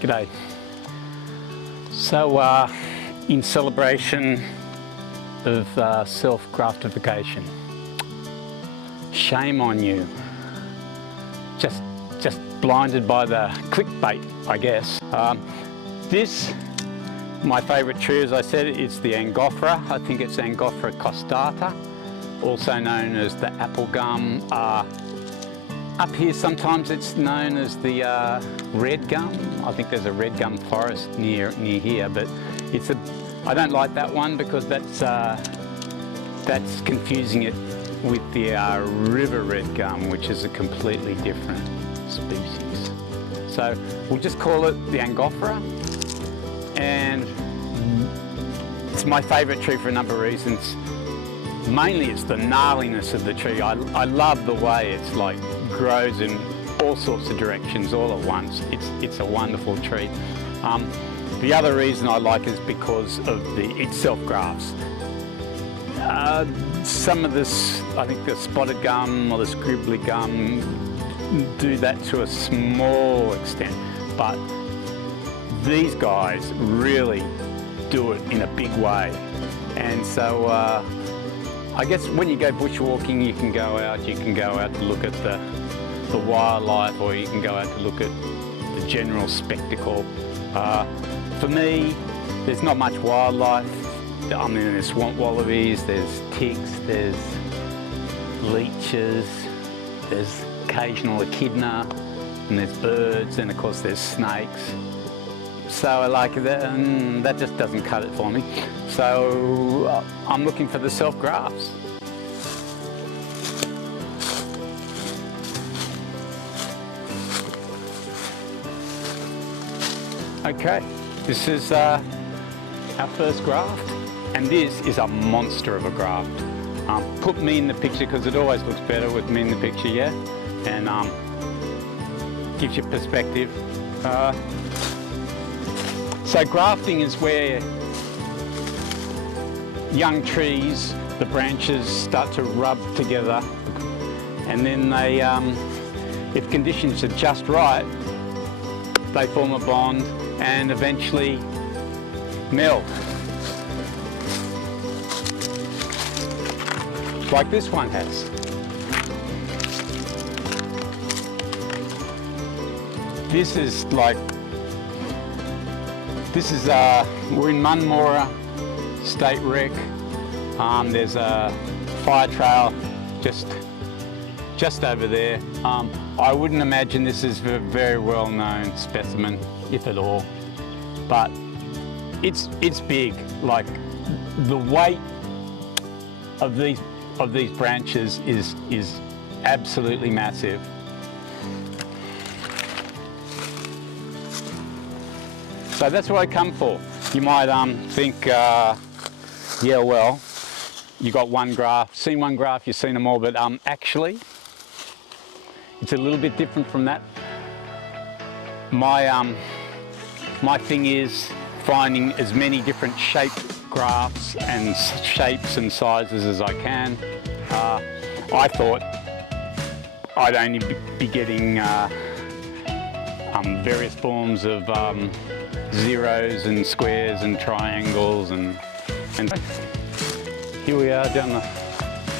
G'day. So in celebration of self-gratification, shame on you. Just blinded by the clickbait, I guess. This, my favourite tree, as I said, is the angophora. I think it's Angophora costata, also known as the apple gum. Up here sometimes it's known as the red gum. I think there's a red gum forest near here, but I don't like that one because that's confusing it with the river red gum, which is a completely different species. So we'll just call it the angophora, and it's my favourite tree for a number of reasons. Mainly it's the gnarliness of the tree. I love the way it's like grows in all sorts of directions all at once. It's a wonderful tree. The other reason I like it is because of it self-grafts. Some of this, I think the spotted gum or the scribbly gum do that to a small extent, but these guys really do it in a big way. And so I guess when you go bushwalking, you can go out to look at the wildlife, or you can go out to look at the general spectacle. For me, there's not much wildlife. I mean, there's swamp wallabies, there's ticks, there's leeches, there's occasional echidna, and there's birds, and of course there's snakes. So I like that, and that just doesn't cut it for me. So I'm looking for the self-grafts. Okay, this is our first graft, and this is a monster of a graft. Put me in the picture because it always looks better with me in the picture, yeah? And gives you perspective. So grafting is where young trees, the branches start to rub together, and then they, if conditions are just right, they form a bond and eventually meld. Like this one has. This is we're in Munmora State Rec. There's a fire trail just over there. I wouldn't imagine this is a very well-known specimen, if at all, but it's big. Like the weight of these branches is absolutely massive. So that's what I come for. You might think, yeah, well, you got one graft, seen one graft, you've seen them all, but actually, it's a little bit different from that. My thing is finding as many different shaped grafts and shapes and sizes as I can. I thought I'd only be getting various forms of zeros and squares and triangles, and here we are down the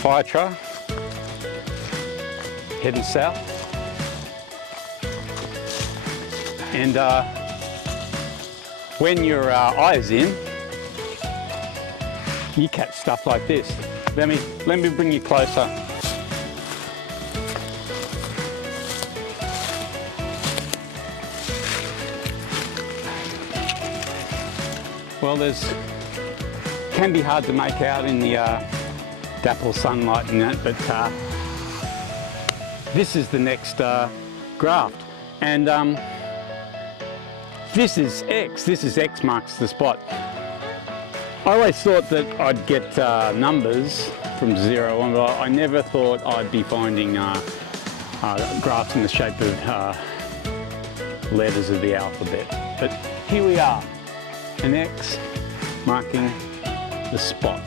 fire trail, heading south. And when your eye's in, you catch stuff like this. Let me bring you closer. Well, can be hard to make out in the dapple sunlight and that, but this is the next graft, and this is X. This is X marks the spot. I always thought that I'd get numbers from 0 on, but I never thought I'd be finding grafts in the shape of letters of the alphabet. But here we are, an X marking the spot.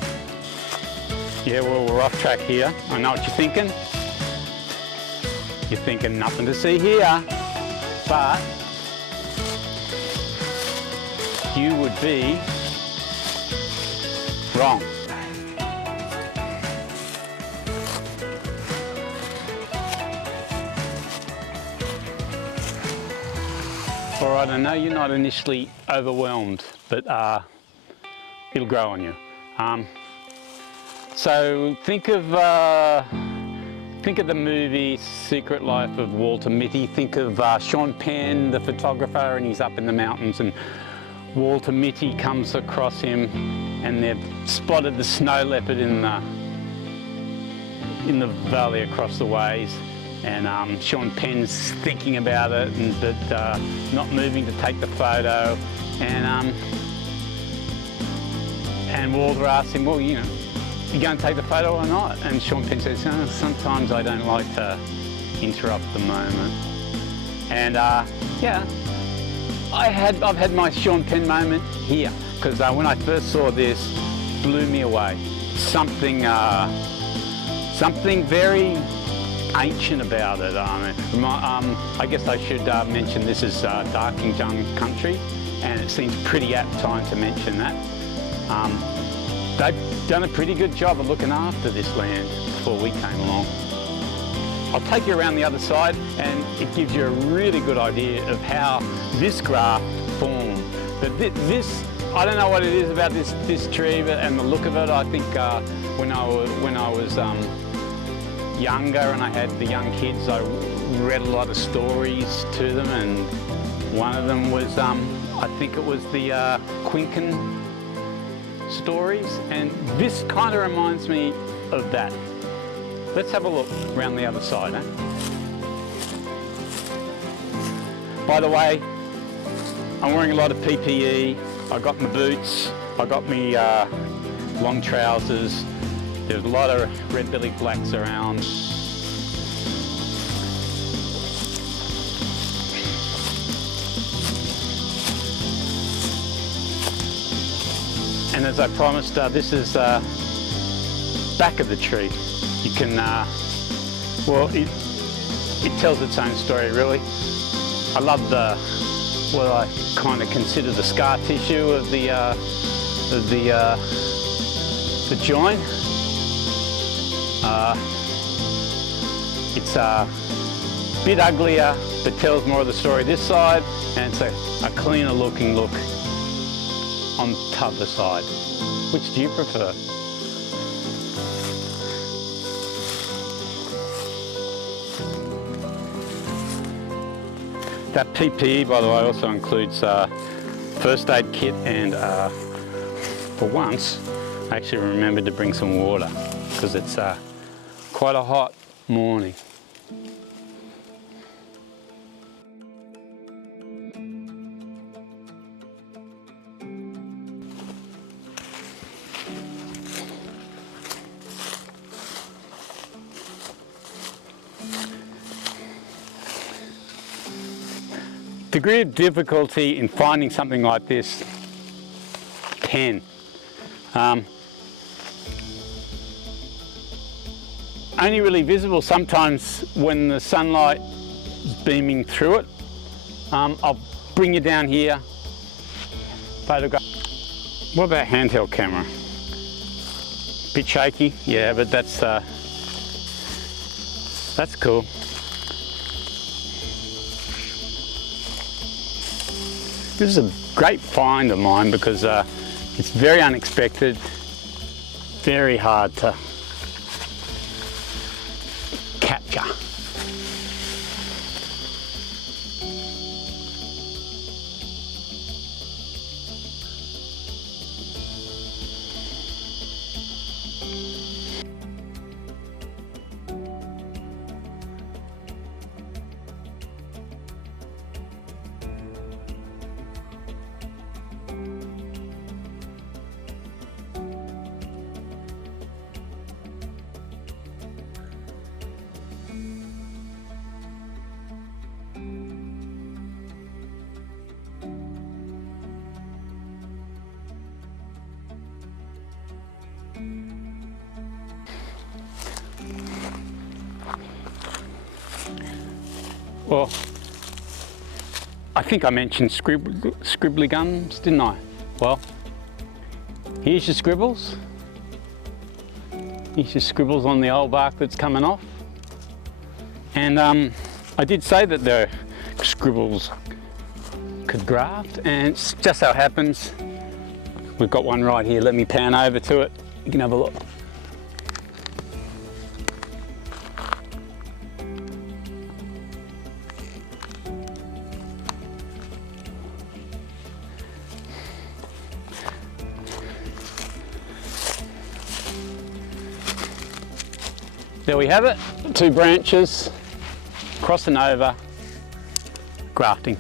Yeah, well, we're off track here. I know what you're thinking. You're thinking nothing to see here, but you would be wrong. All right, I know you're not initially overwhelmed, but it'll grow on you. So think of the movie Secret Life of Walter Mitty. Think of Sean Penn, the photographer, and he's up in the mountains, and Walter Mitty comes across him, and they've spotted the snow leopard in the valley across the ways. And Sean Penn's thinking about it, but not moving to take the photo. And Walter asks him, well, you know, you going to take the photo or not? And Sean Penn says, oh, sometimes I don't like to interrupt the moment. And yeah, I've had my Sean Penn moment here, because when I first saw this, blew me away. Something very ancient about it. I guess I should mention this is Darking country, and it seems pretty apt time to mention that. They've done a pretty good job of looking after this land before we came along. I'll take you around the other side, and it gives you a really good idea of how this graft formed. But this, I don't know what it is about this tree and the look of it. I think when I was younger and I had the young kids, I read a lot of stories to them, and one of them was, I think it was the Quincan stories, and this kind of reminds me of that. Let's have a look around the other side. By the way, I'm wearing a lot of PPE. I got my boots, I got my long trousers. There's a lot of red-bellied blacks around. And as I promised, this is back of the tree. You can, well, it tells its own story, really. I love what I kind of consider the scar tissue of the joint. It's a bit uglier, but tells more of the story this side, and it's a cleaner looking look on the other side. Which do you prefer? That PPE, by the way, also includes first aid kit, and for once, I actually remembered to bring some water, because it's quite a hot morning. Degree of difficulty in finding something like this, 10. Only really visible sometimes when the sunlight is beaming through it. I'll bring you down here, photograph. What about handheld camera? Bit shaky, yeah, but that's cool. This is a great find of mine because it's very unexpected, very hard to capture. Well, I think I mentioned scribbly gums, didn't I? Well, here's your scribbles. Here's your scribbles on the old bark that's coming off. And I did say that the scribbles could graft, and it's just so happens we've got one right here. Let me pan over to it. You can have a look. There we have it, 2 branches crossing over, grafting.